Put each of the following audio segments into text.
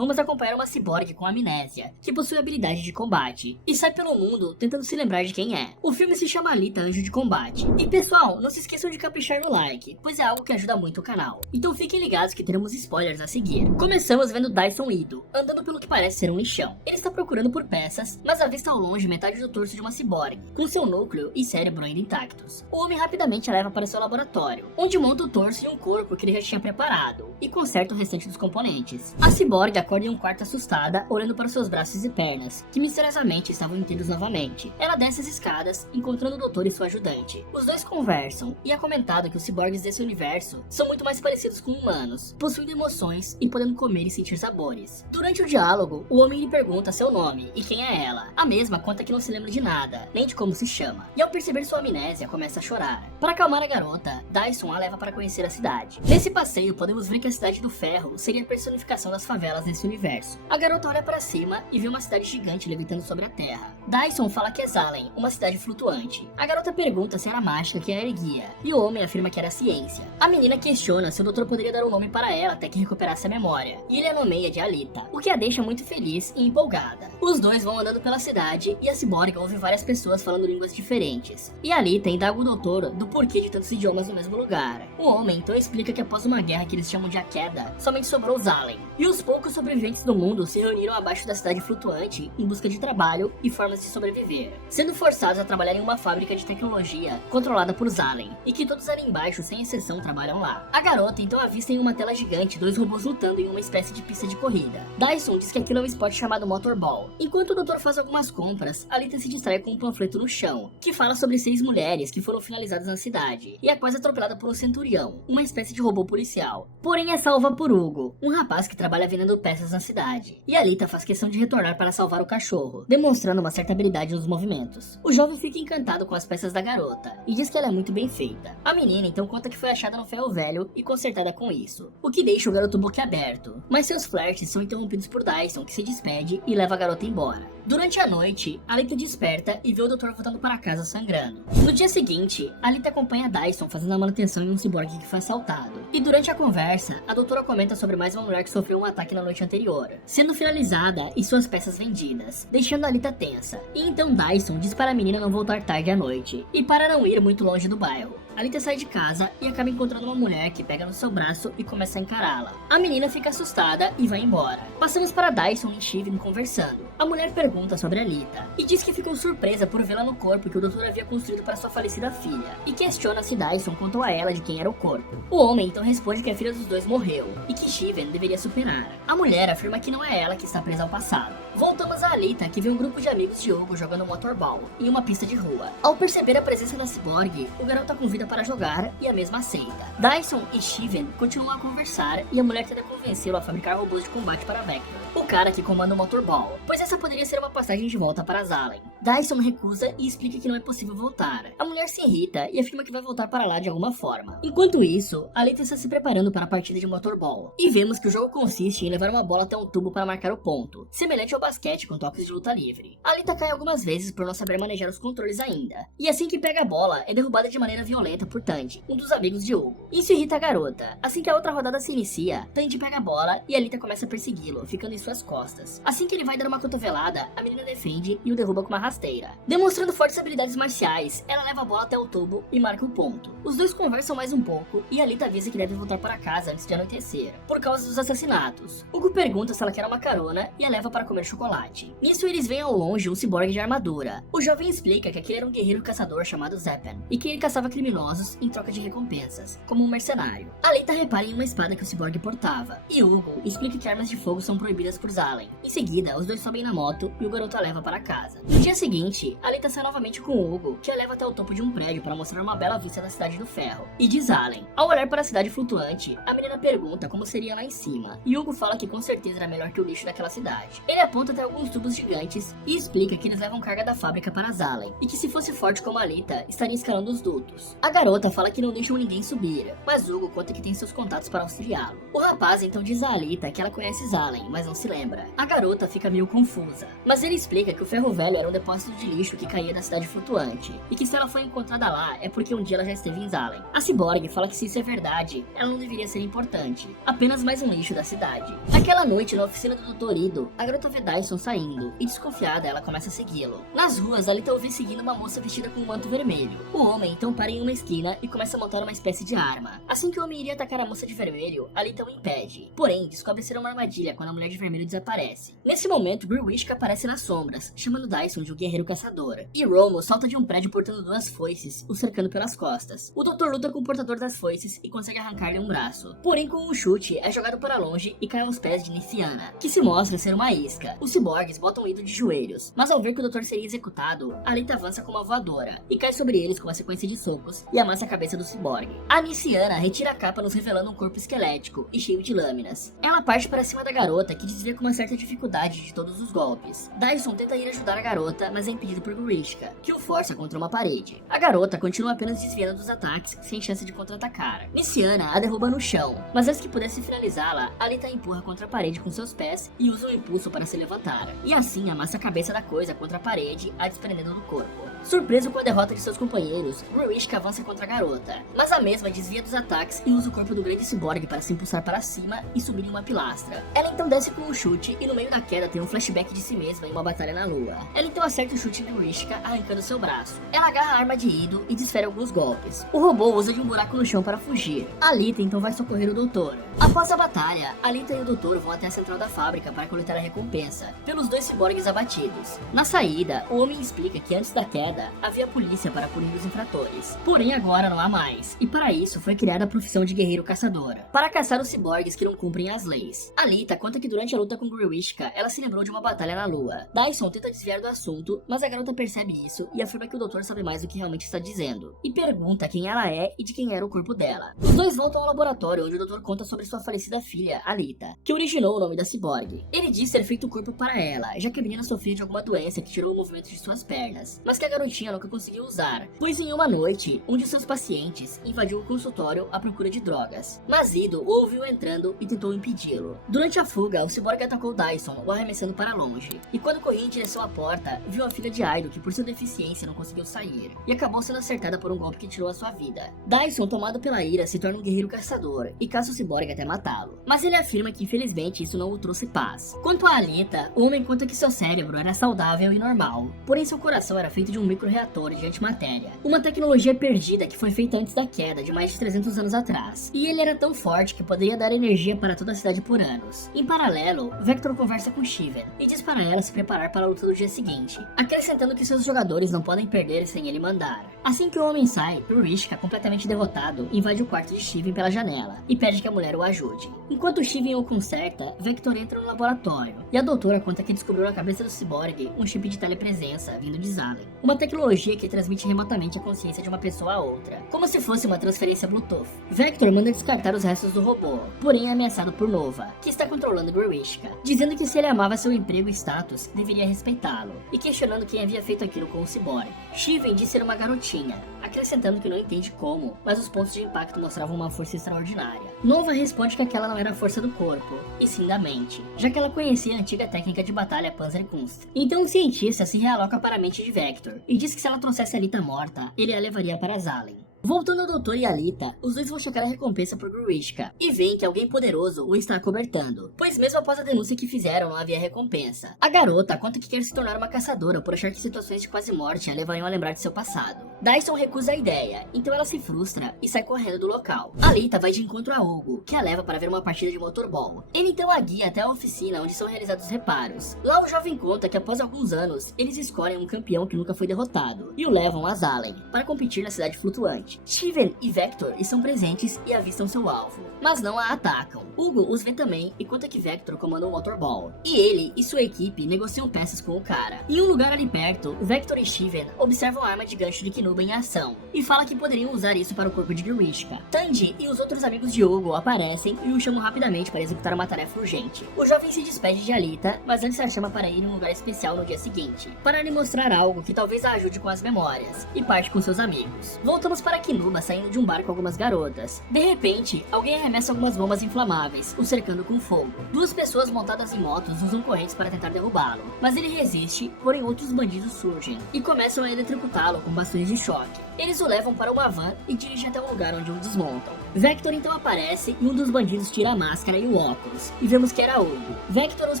vamos acompanhar uma ciborgue com amnésia, que possui habilidade de combate, e sai pelo mundo tentando se lembrar de quem é. O filme se chama Alita, Anjo de Combate. E pessoal, não se esqueçam de caprichar no like, pois é algo que ajuda muito o canal. Então fiquem ligados que teremos spoilers a seguir. Começamos vendo Dyson ido, andando pelo que parece ser um lixão. Ele está procurando por peças, mas avista ao longe metade do torso de uma ciborgue, com seu núcleo e cérebro ainda intactos. O homem rapidamente a leva para seu laboratório, onde monta o torso e um corpo que ele já tinha preparado, e conserta o restante dos componentes. A ciborgue acorda em um quarto assustada, olhando para seus braços e pernas, que misteriosamente estavam inteiros novamente. Ela desce as escadas, encontrando o doutor e sua ajudante. Os dois conversam, e é comentado que os ciborgues desse universo são muito mais parecidos com humanos, possuindo emoções e podendo comer e sentir sabores. Durante o diálogo, o homem lhe pergunta seu nome e quem é ela. A mesma conta que não se lembra de nada, nem de como se chama, e ao perceber sua amnésia, começa a chorar. Para acalmar a garota, Dyson a leva para conhecer a cidade. Nesse passeio, podemos ver que a Cidade do Ferro seria a personificação das favelas nesse universo. A garota olha para cima e vê uma cidade gigante levitando sobre a terra. Dyson fala que é Zalem, uma cidade flutuante. A garota pergunta se era mágica que a erguia, e o homem afirma que era ciência. A menina questiona se o doutor poderia dar um nome para ela até que recuperasse a memória, e ele a nomeia de Alita, o que a deixa muito feliz e empolgada. Os dois vão andando pela cidade e a ciborgue ouve várias pessoas falando línguas diferentes. E Alita indaga o doutor do porquê de tantos idiomas no mesmo lugar. O homem então explica que após uma guerra que eles chamam de A Queda, somente sobrou Zalem, e os poucos sobreviventes do mundo se reuniram abaixo da cidade flutuante em busca de trabalho e formas de sobreviver, sendo forçados a trabalhar em uma fábrica de tecnologia controlada por Zalem, e que todos ali embaixo, sem exceção, trabalham lá. A garota então avista em uma tela gigante dois robôs lutando em uma espécie de pista de corrida. Dyson diz que aquilo é um esporte chamado Motorball. Enquanto o doutor faz algumas compras, Alita se distrai com um panfleto no chão, que fala sobre 6 mulheres que foram finalizadas na cidade, e é quase atropelada por um centurião, uma espécie de robô policial. Porém é salva por Hugo, um rapaz que trabalha vendendo peças na cidade, e Alita faz questão de retornar para salvar o cachorro, demonstrando uma certa habilidade nos movimentos. O jovem fica encantado com as peças da garota, e diz que ela é muito bem feita. A menina então conta que foi achada no ferro velho e consertada com isso, o que deixa o garoto boquiaberto, mas seus flertes são interrompidos por Dyson, que se despede e leva a garota embora. Durante a noite, Alita desperta e vê o doutor voltando para casa sangrando. No dia seguinte, Alita acompanha Dyson fazendo a manutenção em um ciborgue que foi assaltado. E durante a conversa, a doutora comenta sobre mais uma mulher que sofreu um ataque na noite anterior, sendo finalizada e suas peças vendidas, deixando Alita tensa. E então Dyson diz para a menina não voltar tarde à noite, e para não ir muito longe do bairro. Alita sai de casa e acaba encontrando uma mulher que pega no seu braço e começa a encará-la. A menina fica assustada e vai embora. Passamos para Dyson e Steven conversando. A mulher pergunta sobre Alita e diz que ficou surpresa por vê-la no corpo que o doutor havia construído para sua falecida filha, e questiona se Dyson contou a ela de quem era o corpo. O homem então responde que a filha dos dois morreu e que Steven deveria superar. A mulher afirma que não é ela que está presa ao passado. Voltamos a Alita, que vê um grupo de amigos de Hugo jogando motorball em uma pista de rua. Ao perceber a presença da ciborgue, o garoto a convida para jogar e a mesma aceita. Dyson e Steven continuam a conversar e a mulher tenta convencê-lo a fabricar robôs de combate para Vector, o cara que comanda o motorball, pois essa poderia ser uma passagem de volta para Zalem. Dyson recusa e explica que não é possível voltar. A mulher se irrita e afirma que vai voltar para lá de alguma forma. Enquanto isso, Alita está se preparando para a partida de motorball, e vemos que o jogo consiste em levar uma bola até um tubo para marcar o ponto, semelhante ao basquete com toques de luta livre. Alita cai algumas vezes por não saber manejar os controles ainda, e assim que pega a bola, é derrubada de maneira violenta por Tandy, um dos amigos de Hugo. Isso irrita a garota. Assim que a outra rodada se inicia, Tandy pega a bola e Alita começa a persegui-lo, ficando em suas costas. Assim que ele vai dar uma cotovelada, a menina defende e o derruba com uma rasteira. Demonstrando fortes habilidades marciais, ela leva a bola até o tubo e marca o ponto. Os dois conversam mais um pouco e Alita avisa que deve voltar para casa antes de anoitecer, por causa dos assassinatos. Hugo pergunta se ela quer uma carona e a leva para comer chocolate. Nisso eles veem ao longe um ciborgue de armadura. O jovem explica que aquele era um guerreiro caçador chamado Zeppen, e que ele caçava criminosos em troca de recompensas, como um mercenário. Alita repara em uma espada que o ciborgue portava, e Hugo explica que armas de fogo são proibidas por Zalem. Em seguida, os dois sobem na moto e o garoto a leva para casa. No dia seguinte, Alita sai novamente com Hugo, que a leva até o topo de um prédio para mostrar uma bela vista da Cidade do Ferro e de Zalem. Ao olhar para a cidade flutuante, a menina pergunta como seria lá em cima, e Hugo fala que com certeza era melhor que o lixo daquela cidade. Ele aponta até alguns tubos gigantes e explica que eles levam carga da fábrica para Zalem, e que se fosse forte como Alita, estaria escalando os dutos. A garota fala que não deixam ninguém subir, mas Hugo conta que tem seus contatos para auxiliá-lo. O rapaz então diz a Alita que ela conhece Zalem, mas não se lembra. A garota fica meio confusa, mas ele explica que o ferro velho era um depósito depósito de lixo que caía da cidade flutuante, e que se ela foi encontrada lá é porque um dia ela já esteve em Zalem. A ciborgue fala que se isso é verdade, ela não deveria ser importante, apenas mais um lixo da cidade. Naquela noite, na oficina do Dr. Ido, a garota vê Dyson saindo, e desconfiada, ela começa a segui-lo. Nas ruas, Alita ouve seguindo uma moça vestida com um manto vermelho. O homem então para em uma esquina e começa a montar uma espécie de arma. Assim que o homem iria atacar a moça de vermelho, Alita o impede. Porém, descobre ser uma armadilha quando a mulher de vermelho desaparece. Nesse momento, Grewishka aparece nas sombras, chamando Dyson de um guerreiro caçador. E Romo salta de um prédio portando duas foices, o cercando pelas costas. O doutor luta com o portador das foices e consegue arrancar-lhe um braço. Porém, com um chute, é jogado para longe e cai aos pés de Niciana, que se mostra ser uma isca. Os ciborgues botam o Ido de joelhos, mas ao ver que o doutor seria executado, Alita avança com uma voadora e cai sobre eles com uma sequência de socos e amassa a cabeça do ciborgue. A Niciana retira a capa, nos revelando um corpo esquelético e cheio de lâminas. Ela parte para cima da garota, que desvia com uma certa dificuldade de todos os golpes. Dyson tenta ir ajudar a garota, mas é impedido por Grewishka, que o força contra uma parede. A garota continua apenas desviando dos ataques, sem chance de contra-atacar. Niciana a derruba no chão, mas antes que pudesse finalizá-la, Alita a empurra contra a parede com seus pés e usa um impulso para se levantar. E assim amassa a cabeça da coisa contra a parede, a desprendendo do corpo. Surpreso com a derrota de seus companheiros, Grewishka avança contra a garota, mas a mesma desvia dos ataques e usa o corpo do grande ciborgue para se impulsar para cima e subir em uma pilastra. Ela então desce com um chute e no meio da queda tem um flashback de si mesma em uma batalha na lua. Ela então acerta o chute em Grewishka, arrancando seu braço. Ela agarra a arma de Ido e desfere alguns golpes. O robô usa de um buraco no chão para fugir. Alita então vai socorrer o doutor. Após a batalha, Alita e o doutor vão até a central da fábrica para coletar a recompensa pelos dois ciborgues abatidos. Na saída, o homem explica que antes da queda havia polícia para punir os infratores. Porém agora não há mais, e para isso foi criada a profissão de guerreiro caçador, para caçar os ciborgues que não cumprem as leis. Alita conta que durante a luta com Grewishka, ela se lembrou de uma batalha na lua. Dyson tenta desviar do assunto, mas a garota percebe isso e afirma que o doutor sabe mais do que realmente está dizendo, e pergunta quem ela é e de quem era o corpo dela. Os dois voltam ao laboratório, onde o doutor conta sobre sua falecida filha, Alita, que originou o nome da ciborgue. Ele diz ter feito o corpo para ela, já que a menina sofria de alguma doença que tirou o movimento de suas pernas, mas que a garotinha nunca conseguiu usar, pois em uma noite, um de seus pacientes invadiu o consultório à procura de drogas. Mas Ido o ouviu entrando e tentou impedi-lo. Durante a fuga, o ciborgue atacou Dyson, o arremessando para longe, e quando corria em direção à porta, viu a filha de Ido, que por sua deficiência não conseguiu sair, e acabou sendo acertada por um golpe que tirou a sua vida. Dyson, tomado pela ira, se torna um guerreiro caçador, e caça o ciborgue até matá-lo. Mas ele afirma que infelizmente isso não o trouxe paz. Quanto a Alita, o homem conta que seu cérebro era saudável e normal, porém seu coração era feito de um microreator de antimatéria, uma tecnologia perdida que foi feita antes da queda, de mais de 300 anos atrás, e ele era tão forte que poderia dar energia para toda a cidade por anos. Em paralelo, Vector conversa com Shiven e diz para ela se preparar para a luta do dia seguinte, acrescentando que seus jogadores não podem perder sem ele mandar. Assim que o homem sai, Grewishka, completamente derrotado, invade o quarto de Shiven pela janela e pede que a mulher o ajude. Enquanto Shiven o conserta, Vector entra no laboratório e a doutora conta que descobriu na cabeça do ciborgue um chip de telepresença vindo de Zalem, uma tecnologia que transmite remotamente a consciência de uma pessoa a outra, como se fosse uma transferência Bluetooth. Vector manda descartar os restos do robô, porém é ameaçado por Nova, que está controlando Grewishka, dizendo que se ele amava seu emprego e status, deveria respeitá-lo, e questionando quem havia feito aquilo com o ciborgue. Shiven diz ser uma garotinha, acrescentando que não entende como, mas os pontos de impacto mostravam uma força extraordinária. Nova responde que aquela não era a força do corpo, e sim da mente, já que ela conhecia a antiga técnica de batalha Panzerkunst. Então o cientista se realoca para a mente de Vector, e diz que se ela trouxesse a Alita morta, ele a levaria para Zalem. Voltando ao doutor e Alita, os dois vão checar a recompensa por Grewishka e veem que alguém poderoso o está acobertando, pois mesmo após a denúncia que fizeram não havia recompensa. A garota conta que quer se tornar uma caçadora por achar que situações de quase morte a levariam a lembrar de seu passado. Dyson recusa a ideia, então ela se frustra e sai correndo do local. Alita vai de encontro a Hugo, que a leva para ver uma partida de motorball. Ele então a guia até a oficina onde são realizados reparos. Lá o jovem conta que após alguns anos, eles escolhem um campeão que nunca foi derrotado e o levam a Zalem para competir na cidade flutuante. Shiven e Vector estão presentes e avistam seu alvo, mas não a atacam. Hugo os vê também e conta que Vector comanda um motorball, e ele e sua equipe negociam peças com o cara. Em um lugar ali perto, Vector e Shiven observam a arma de gancho de Kinuba em ação, e fala que poderiam usar isso para o corpo de Grewishka. Tandy e os outros amigos de Hugo aparecem e o chamam rapidamente para executar uma tarefa urgente. O jovem se despede de Alita, mas antes a chama para ir em um lugar especial no dia seguinte, para lhe mostrar algo que talvez a ajude com as memórias, e parte com seus amigos. Voltamos para Kinuba saindo de um bar com algumas garotas. De repente, alguém arremessa algumas bombas inflamáveis, o cercando com fogo. Duas pessoas montadas em motos usam correntes para tentar derrubá-lo, mas ele resiste, porém outros bandidos surgem e começam a eletrocutá-lo com bastões de choque. Eles o levam para uma van e dirigem até um lugar onde o desmontam. Vector então aparece e um dos bandidos tira a máscara e o óculos, e vemos que era Hugo. Vector os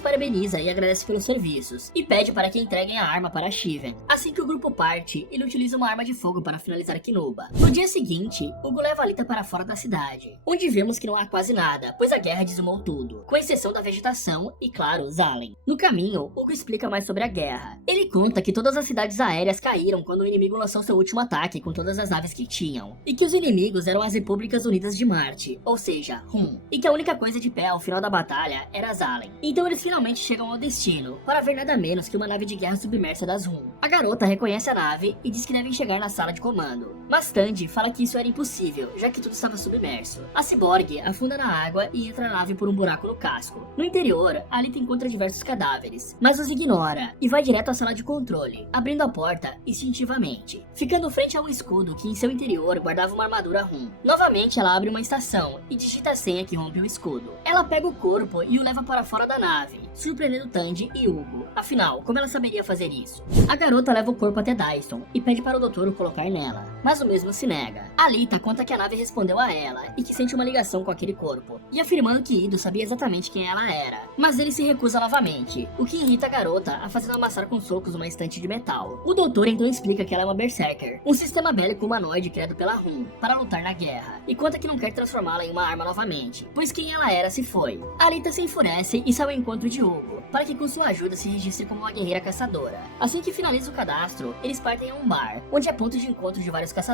parabeniza e agradece pelos serviços, e pede para que entreguem a arma para Shiven. Assim que o grupo parte, ele utiliza uma arma de fogo para finalizar Kinuba. No dia seguinte, Hugo leva Alita para fora da cidade, onde vemos que não há quase nada, pois a guerra dizimou tudo, com exceção da vegetação e, claro, Zalen. No caminho, Hugo explica mais sobre a guerra. Ele conta que todas as cidades aéreas caíram quando o inimigo lançou seu último ataque com todas as naves que tinham, e que os inimigos eram as Repúblicas Unidas de Marte, ou seja, Rum, e que a única coisa de pé ao final da batalha era Zalen. Então eles finalmente chegam ao destino, para ver nada menos que uma nave de guerra submersa das Rum. A garota reconhece a nave e diz que devem chegar na sala de comando, mas Tandy fala que isso era impossível, já que tudo estava submerso. A Cyborg afunda na água e entra na nave por um buraco no casco. No interior, Alita encontra diversos cadáveres, mas os ignora e vai direto à sala de controle, abrindo a porta instintivamente, ficando frente a um escudo que em seu interior guardava uma armadura Rum. Novamente ela abre uma estação e digita a senha que rompe o escudo. Ela pega o corpo e o leva para fora da nave, surpreendendo Tandy e Hugo. Afinal, como ela saberia fazer isso? A garota leva o corpo até Dyson e pede para o doutor o colocar nela, mas o mesmo se nega. Alita conta que a nave respondeu a ela e que sente uma ligação com aquele corpo, e afirmando que Ido sabia exatamente quem ela era, mas ele se recusa novamente, o que irrita a garota a fazendo amassar com socos uma estante de metal. O doutor então explica que ela é uma Berserker, um sistema bélico humanoide criado pela Rum para lutar na guerra, e conta que não quer transformá-la em uma arma novamente, pois quem ela era se foi. Alita se enfurece e sai ao encontro de Hugo, para que com sua ajuda se registre como uma guerreira caçadora. Assim que finaliza o cadastro, eles partem a um bar, onde é ponto de encontro de vários caçadores.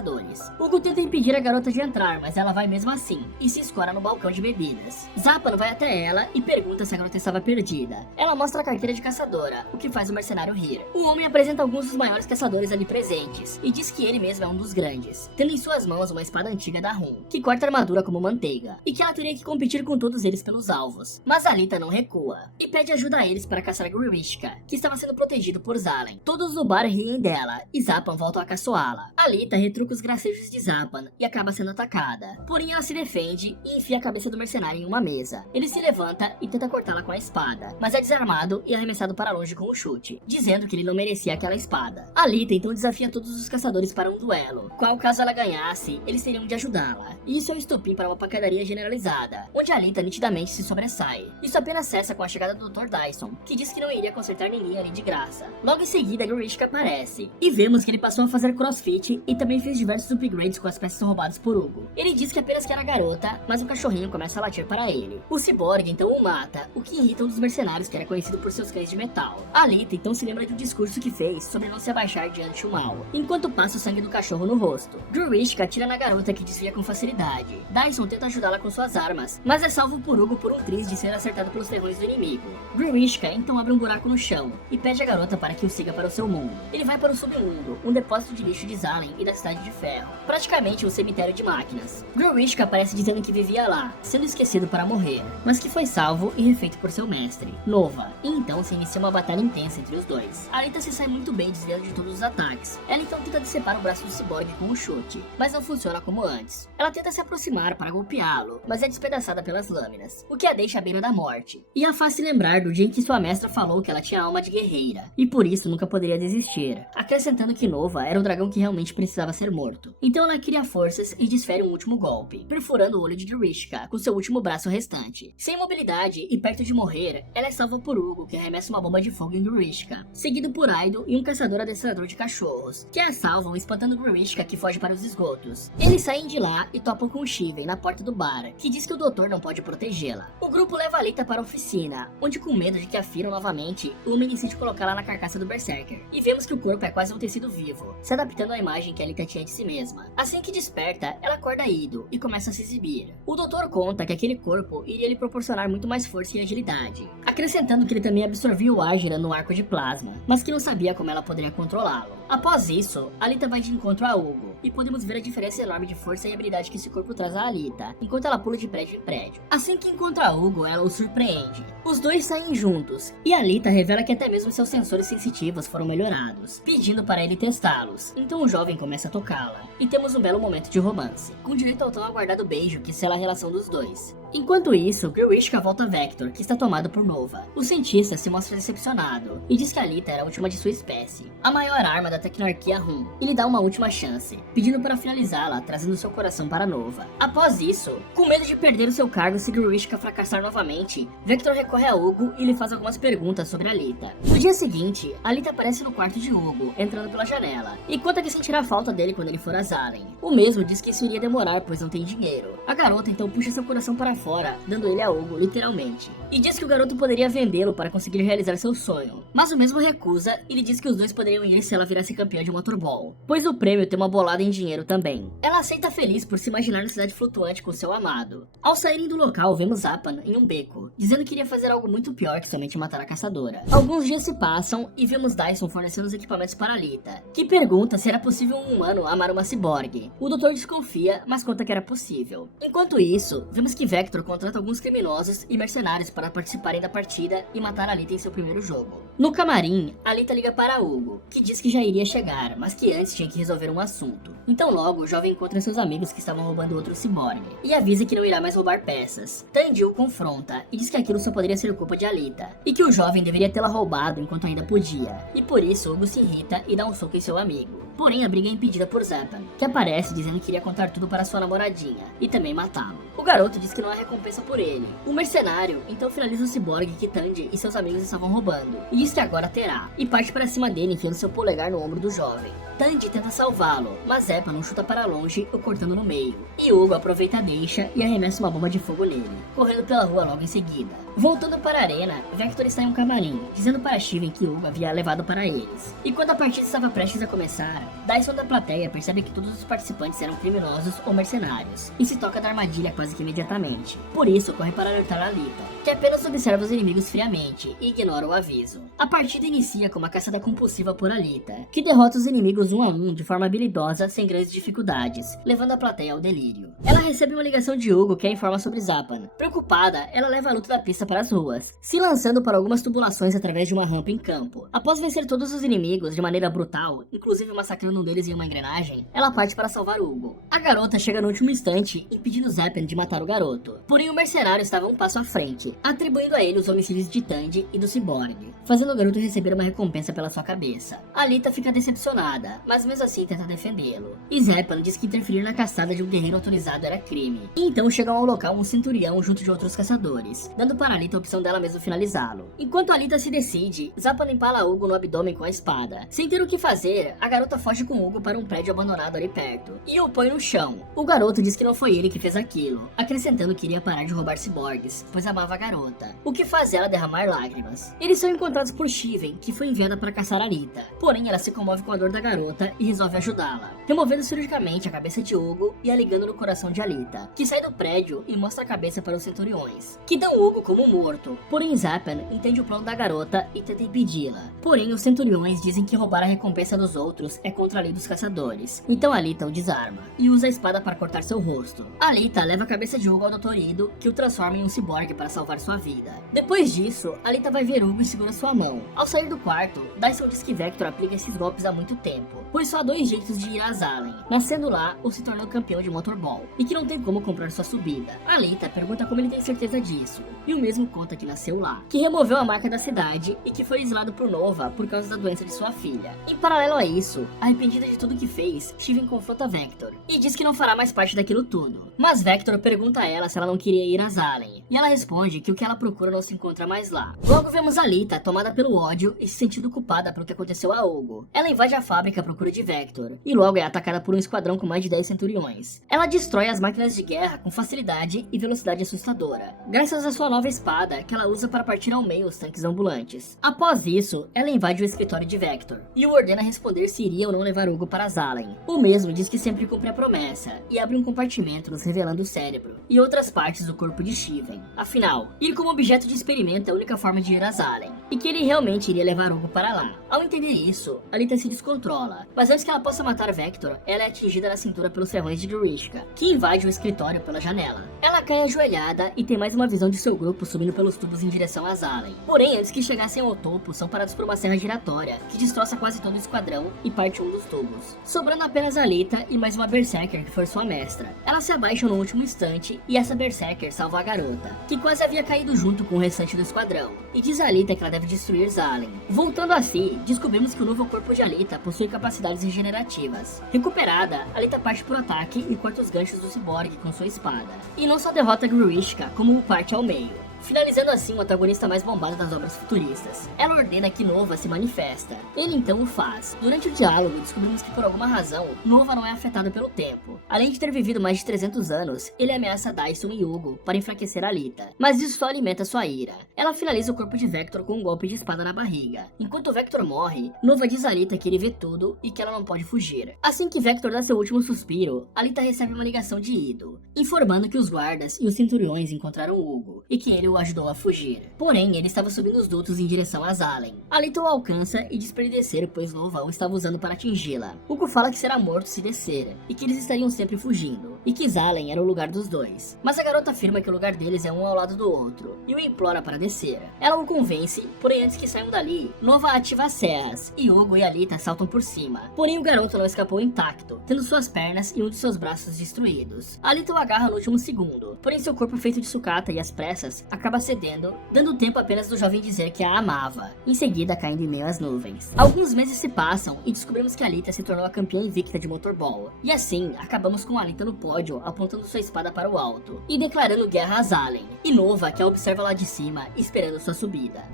Hugo tenta impedir a garota de entrar, mas ela vai mesmo assim, e se escora no balcão de bebidas. Zapan vai até ela e pergunta se a garota estava perdida. Ela mostra a carteira de caçadora, o que faz o mercenário rir. O homem apresenta alguns dos maiores caçadores ali presentes, e diz que ele mesmo é um dos grandes, tendo em suas mãos uma espada antiga da Rum, que corta a armadura como manteiga, e que ela teria que competir com todos eles pelos alvos. Mas Alita não recua, e pede ajuda a eles para caçar Grishka, que estava sendo protegido por Zalen. Todos no bar riem dela, e Zapan voltam a caçoá-la. Alita retruca os gracejos de Zapan e acaba sendo atacada. Porém ela se defende e enfia a cabeça do mercenário em uma mesa. Ele se levanta e tenta cortá-la com a espada, mas é desarmado e arremessado para longe com um chute, dizendo que ele não merecia aquela espada. Alita então desafia todos os caçadores para um duelo, qual caso ela ganhasse, eles teriam de ajudá-la. E isso é um estopim para uma pancadaria generalizada, onde Alita nitidamente se sobressai. Isso apenas cessa com a chegada do Dr. Dyson, que diz que não iria consertar ninguém ali de graça. Logo em seguida, Grishka aparece, e vemos que ele passou a fazer crossfit e também fez diversos upgrades com as peças roubadas por Hugo. Ele diz que apenas quer a garota, mas um cachorrinho começa a latir para ele. O Cyborg então o mata, o que irrita um dos mercenários que era conhecido por seus cães de metal. Alita então se lembra de um discurso que fez sobre não se abaixar diante do mal, enquanto passa o sangue do cachorro no rosto. Grishka atira na garota que desvia com facilidade. Dyson tenta ajudá-la com suas armas, mas é salvo por Hugo por um triz de ser acertado pelos ferrões do inimigo. Grishka então abre um buraco no chão e pede à garota para que o siga para o seu mundo. Ele vai para o submundo, um depósito de lixo de Zalen e da Cidade de Ferro, praticamente um cemitério de máquinas. Grishka aparece dizendo que vivia lá, sendo esquecido para morrer, mas que foi salvo e refeito por seu mestre, Nova, e então se inicia uma batalha intensa entre os dois. Alita se sai muito bem desviando de todos os ataques. Ela então tenta decepar o braço do Cyborg com um chute, mas não funciona como antes. Ela tenta se aproximar para golpeá-lo, mas é despedaçada pelas lâminas, o que a deixa à beira da morte. E a faz se lembrar do dia em que sua mestra falou que ela tinha alma de guerreira, e por isso nunca poderia desistir, acrescentando que Nova era o dragão que realmente precisava ser morto. Então ela cria forças e desfere um último golpe, perfurando o olho de Grishka com seu último braço restante. Sem mobilidade e perto de morrer, ela é salva por Hugo, que arremessa uma bomba de fogo em Grishka, seguido por Aido e um caçador adestrador de cachorros, que a salvam espantando Grishka, que foge para os esgotos. Eles saem de lá e topam com Shiven na porta do bar, que diz que o doutor não pode protegê-la. O grupo leva Alita para a oficina, onde com medo de que a firam novamente, Lumen decide colocá-la na carcaça do Berserker, e vemos que o corpo é quase um tecido vivo, se adaptando à imagem que Alita tinha de si mesma. Assim que desperta, ela acorda Ido e começa a se exibir. O doutor conta que aquele corpo iria lhe proporcionar muito mais força e agilidade, acrescentando que ele também absorvia o Ágira no arco de plasma, mas que não sabia como ela poderia controlá-lo. Após isso, Alita vai de encontro a Hugo, e podemos ver a diferença enorme de força e habilidade que esse corpo traz a Alita, enquanto ela pula de prédio em prédio. Assim que encontra Hugo, ela o surpreende. Os dois saem juntos, e Alita revela que até mesmo seus sensores sensitivos foram melhorados, pedindo para ele testá-los. Então o jovem começa a tocá-la. e temos um belo momento de romance, com direito ao tão aguardado beijo que sela a relação dos dois. Enquanto isso, Grishka volta a Vector, que está tomado por Nova. O cientista se mostra decepcionado e diz que Alita era a última de sua espécie, a maior arma da tecnarquia Rum, e lhe dá uma última chance, pedindo para finalizá-la, trazendo seu coração para Nova. Após isso, com medo de perder o seu cargo se Grishka fracassar novamente, Vector recorre a Hugo e lhe faz algumas perguntas sobre Alita. No dia seguinte, Alita aparece no quarto de Hugo, entrando pela janela, e conta que sentirá falta dele quando ele for a Zalen. O mesmo diz que isso iria demorar, pois não tem dinheiro. A garota então puxa seu coração para fora, dando ele a Hugo, literalmente. E diz que o garoto poderia vendê-lo para conseguir realizar seu sonho. Mas o mesmo recusa e lhe diz que os dois poderiam ir se ela virasse campeã de motorball, pois o prêmio tem uma bolada em dinheiro também. Ela aceita feliz por se imaginar na cidade flutuante com seu amado. Ao saírem do local, vemos Zapan em um beco, dizendo que iria fazer algo muito pior que somente matar a caçadora. Alguns dias se passam e vemos Dyson fornecendo os equipamentos para Alita, que pergunta se era possível um humano amar uma ciborgue. O doutor desconfia, mas conta que era possível. Enquanto isso, vemos que Vector contrata alguns criminosos e mercenários para participarem da partida e matar Alita em seu primeiro jogo. No camarim, Alita liga para Hugo, que diz que já iria chegar, mas que antes tinha que resolver um assunto. Então logo, o jovem encontra seus amigos que estavam roubando outro ciborgue, e avisa que não irá mais roubar peças. Tandy o confronta e diz que aquilo só poderia ser culpa de Alita, e que o jovem deveria tê-la roubado enquanto ainda podia, e por isso Hugo se irrita e dá um soco em seu amigo. Porém, a briga é impedida por Zapan, que aparece dizendo que iria contar tudo para sua namoradinha, e também matá-lo. O garoto diz que não há recompensa por ele. O mercenário então finaliza o ciborgue que Tandy e seus amigos estavam roubando, e diz que agora terá, e parte para cima dele enfiando seu polegar no ombro do jovem. Tandy tenta salvá-lo, mas Zapan não chuta para longe, o cortando no meio. E Hugo aproveita a deixa e arremessa uma bomba de fogo nele, correndo pela rua logo em seguida. Voltando para a arena, Vector está em um camarim, dizendo para Steven que Hugo havia levado para eles. E quando a partida estava prestes a começar, Dyson da plateia percebe que todos os participantes eram criminosos ou mercenários, e se toca da armadilha quase que imediatamente. Por isso, corre para alertar Alita, que apenas observa os inimigos friamente e ignora o aviso. A partida inicia com uma caçada compulsiva por Alita, que derrota os inimigos um a um de forma habilidosa sem grandes dificuldades, levando a plateia ao delírio. Ela recebe uma ligação de Hugo que a informa sobre Zapan. Preocupada, ela leva a luta da pista para as ruas, se lançando para algumas tubulações através de uma rampa em campo. Após vencer todos os inimigos de maneira brutal, inclusive massacrando um deles em uma engrenagem, ela parte para salvar Hugo. A garota chega no último instante, impedindo Zapan de matar o garoto. Porém, o mercenário estava um passo à frente, atribuindo a ele os homicídios de Tandy e do ciborgue, fazendo o garoto receber uma recompensa pela sua cabeça. Alita fica decepcionada, mas mesmo assim tenta defendê-lo. E Zapan diz que interferir na caçada de um guerreiro autorizado era crime. E então chegam ao local um centurião junto de outros caçadores, dando para Alita a opção dela mesmo finalizá-lo. Enquanto Alita se decide, Zapan empala Hugo no abdômen com a espada. Sem ter o que fazer, a garota foge com Hugo para um prédio abandonado ali perto, e o põe no chão. O garoto diz que não foi ele que fez aquilo, acrescentando que iria parar de roubar ciborgues, pois amava a garota, o que faz ela derramar lágrimas. Eles são encontrados por Steven, que foi enviada para caçar Alita. Porém, ela se comove com a dor da garota e resolve ajudá-la, removendo cirurgicamente a cabeça de Hugo e a ligando no coração de Alita, que sai do prédio e mostra a cabeça para os centuriões, que dão Hugo como morto. Porém, Zapan entende o plano da garota e tenta impedi-la. Porém, os centuriões dizem que roubar a recompensa dos outros é contra a lei dos caçadores. Então Alita o desarma e usa a espada para cortar seu rosto. Alita leva a cabeça de Hugo ao Dr. Ido, que o transforma em um ciborgue para salvar sua vida. Depois disso, Alita vai ver Hugo e segura sua mão. Ao sair do quarto, Dyson diz que Vector aplica esses golpes há muito tempo, pois só há 2 jeitos de ir a Zalen, nascendo lá ou se tornando campeão de motorball, e que não tem como comprar sua subida. Alita pergunta como ele tem certeza disso, e o mesmo conta que nasceu lá, que removeu a marca da cidade e que foi exilado por Nova por causa da doença de sua filha. Em paralelo a isso, arrependida de tudo que fez, Steven confronta Vector e diz que não fará mais parte daquilo tudo. Mas Vector pergunta a ela se ela não queria ir a Zalen, e ela responde que o que ela procura não se encontra mais lá. Logo vemos Alita tomada pelo ódio e se sentindo culpada pelo que aconteceu a Hugo. Ela invade a fábrica à procura de Vector, e logo é atacada por um esquadrão com mais de 10 centuriões. Ela destrói as máquinas de guerra com facilidade e velocidade assustadora, graças à sua nova espada que ela usa para partir ao meio os tanques ambulantes. Após isso, ela invade o escritório de Vector e o ordena responder se iria ou não levar Hugo para Zalen. O mesmo diz que sempre cumpre a promessa e abre um compartimento nos revelando o cérebro e outras partes do corpo de Steven. Afinal, ir como objeto de experimento é a única forma de ir a Zalen, e que ele realmente iria levar Hugo para lá. Ao entender isso, Alita se descontrola, mas antes que ela possa matar Vector, ela é atingida na cintura pelos ferrões de Grishka, que invade o escritório pela janela. Ela cai ajoelhada e tem mais uma visão de seu grupo subindo pelos tubos em direção a Zalen. Porém, antes que chegassem ao topo, são parados por uma serra giratória, que destroça quase todo o esquadrão e parte um dos tubos. Sobrando apenas Alita e mais uma Berserker que foi sua mestra. Elas se abaixam no último instante e essa Berserker salva a garota, que quase havia caído junto com o restante do esquadrão, e diz a Alita que ela deve destruir Zalen. Voltando a si, descobrimos que o novo corpo de Alita possui capacidades regenerativas. Recuperada, Alita parte pro ataque e corta os ganchos do Cyborg com sua espada. E não só derrota Gruishka, como o parte ao meio, finalizando assim o antagonista mais bombado das obras futuristas. Ela ordena que Nova se manifesta. Ele então o faz. Durante o diálogo, descobrimos que por alguma razão, Nova não é afetado pelo tempo. Além de ter vivido mais de 300 anos, ele ameaça Dyson e Hugo para enfraquecer Alita. Mas isso só alimenta sua ira. Ela finaliza o corpo de Vector com um golpe de espada na barriga. Enquanto Vector morre, Nova diz a Alita que ele vê tudo e que ela não pode fugir. Assim que Vector dá seu último suspiro, Alita recebe uma ligação de Ido, informando que os guardas e os centuriões encontraram Hugo, e que ele o ajudou a fugir. Porém, ele estava subindo os dutos em direção a Zalen. Alita o alcança e diz para ele descer, pois Nova o estava usando para atingi-la. Hugo fala que será morto se descer, e que eles estariam sempre fugindo, e que Zalen era o lugar dos dois. Mas a garota afirma que o lugar deles é um ao lado do outro, e o implora para descer. Ela o convence, porém antes que saiam dali, Nova ativa as serras, e Hugo e Alita saltam por cima. Porém o garoto não escapou intacto, tendo suas pernas e um de seus braços destruídos. Alita o agarra no último segundo, porém seu corpo feito de sucata e as pressas acaba cedendo, dando tempo apenas do jovem dizer que a amava, em seguida caindo em meio às nuvens. Alguns meses se passam e descobrimos que Alita se tornou a campeã invicta de motorball, e assim acabamos com Alita no pódio apontando sua espada para o alto e declarando guerra a Zalen, e Nova que a observa lá de cima esperando sua subida.